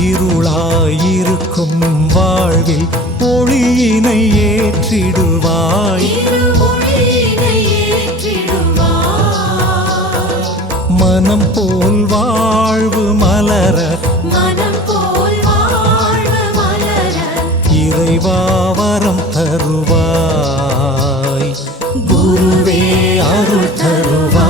இருளாயிருக்கும் வாழ்வில் ஒளியினை ஏற்றிடுவாய். மனம் போல் வாழ்வு மலர இறைவாவரம் தருவாய். குருவே அருள் தருவாய்.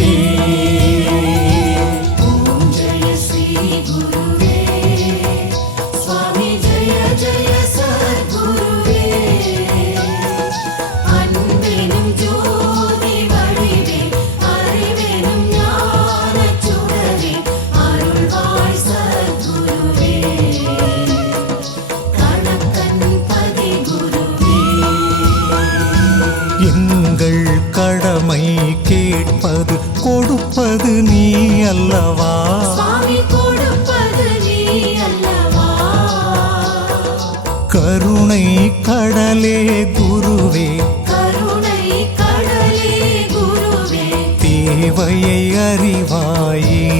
தேவையை அறிவாயே.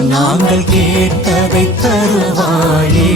நாங்கள் கேட்டதை தருவாயே.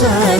sun.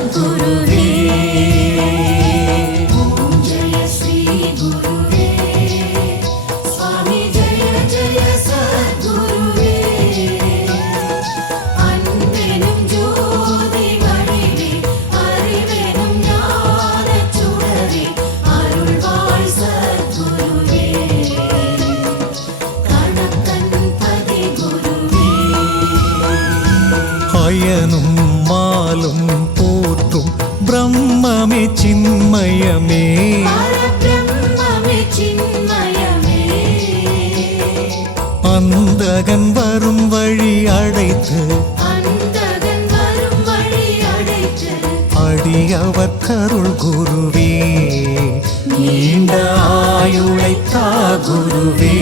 அடைத்து அடியவர் கருள் குருவே நீண்ட ஆயுளைத்தா குருவே.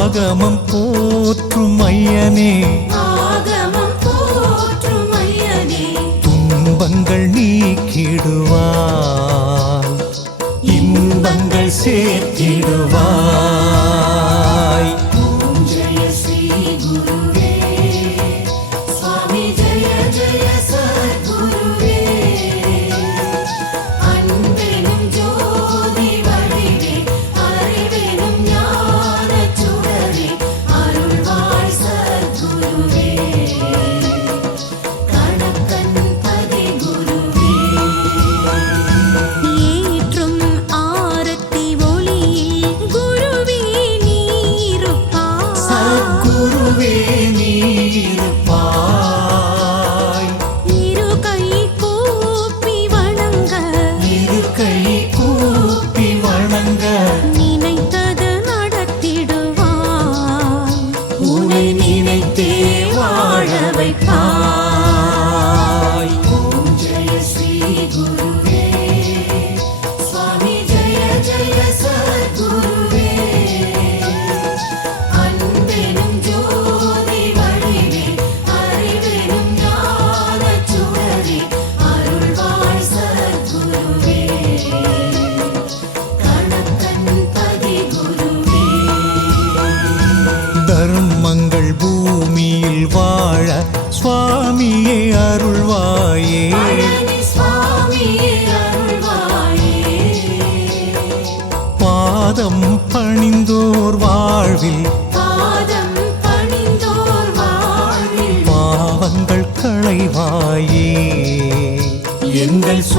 ஆகமம் போற்றும் ஐயனே. துன்பங்கள் நீக்கிடுவார் இன்பங்கள் சேர்த்திடுவார் fun.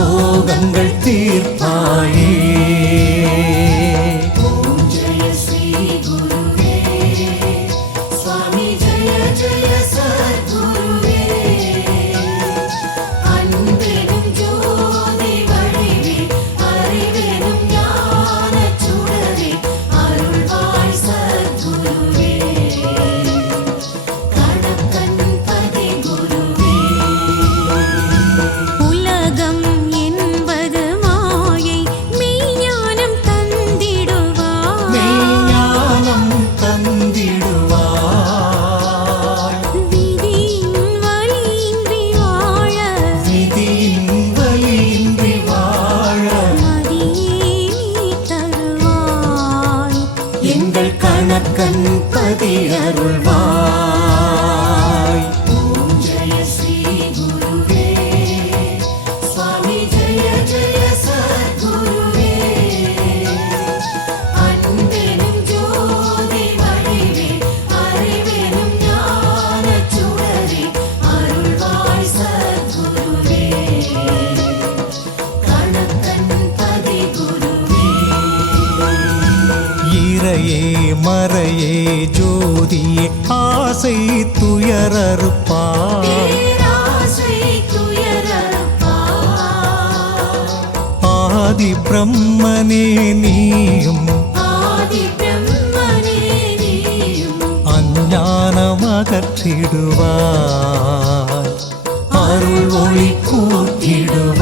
சோகங்கள் தீர்க்கும் பேராசை துயரறுப்பாய் ஆதி பிரம்மனே நீயும். ஆதி பிரம்மனே நீயும். அஞ்ஞானம் அகற்றிடுவாய் அருள் ஒளி கூட்டிடுவாய்.